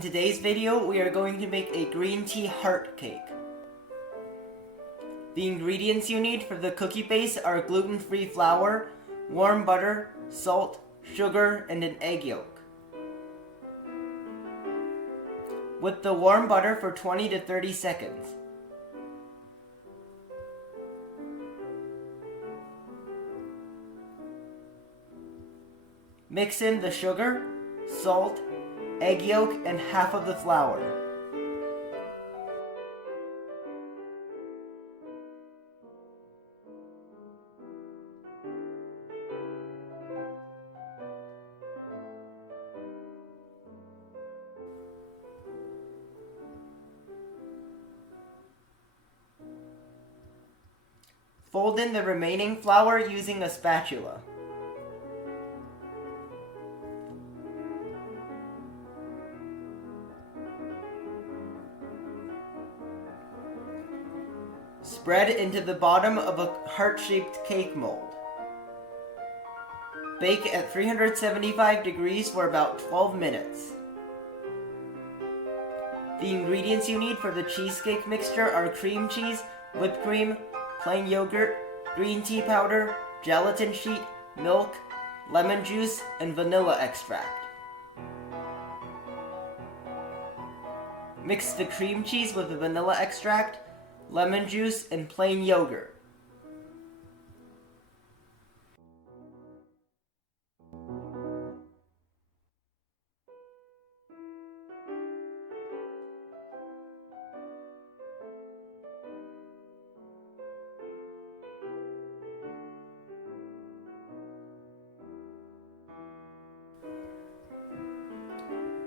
In today's video, we are going to make a green tea heart cake. The ingredients you need for the cookie base are gluten-free flour, warm butter, salt, sugar, and an egg yolk. Whip the warm butter for 20 to 30 seconds. Mix in the sugar, salt, egg yolk, and half of the flour. Fold in the remaining flour using a spatula. Spread into the bottom of a heart-shaped cake mold. Bake at 375 degrees for about 12 minutes. The ingredients you need for the cheesecake mixture are cream cheese, whipped cream, plain yogurt, green tea powder, gelatin sheet, milk, lemon juice, and vanilla extract. Mix the cream cheese with the vanilla extract, lemon juice, and plain yogurt.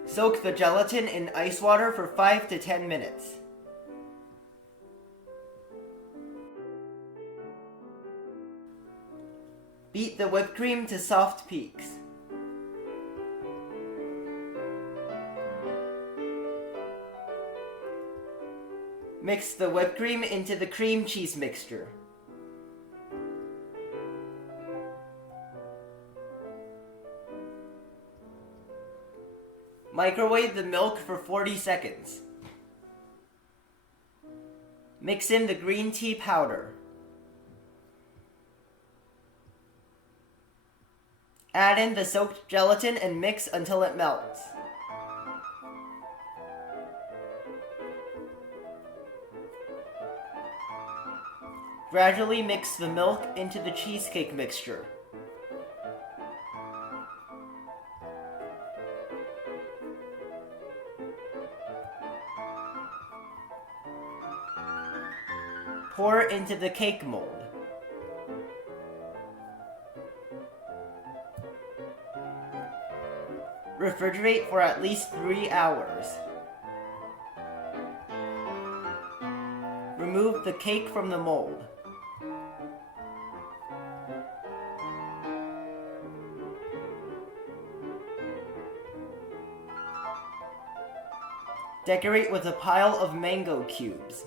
Soak the gelatin in ice water for 5 to 10 minutes. Beat the whipped cream to soft peaks. Mix the whipped cream into the cream cheese mixture. Microwave the milk for 40 seconds. Mix in the green tea powder. Add in the soaked gelatin and mix until it melts. Gradually mix the milk into the cheesecake mixture. Pour into the cake mold. Refrigerate for at least 3 hours. Remove the cake from the mold. Decorate with a pile of mango cubes.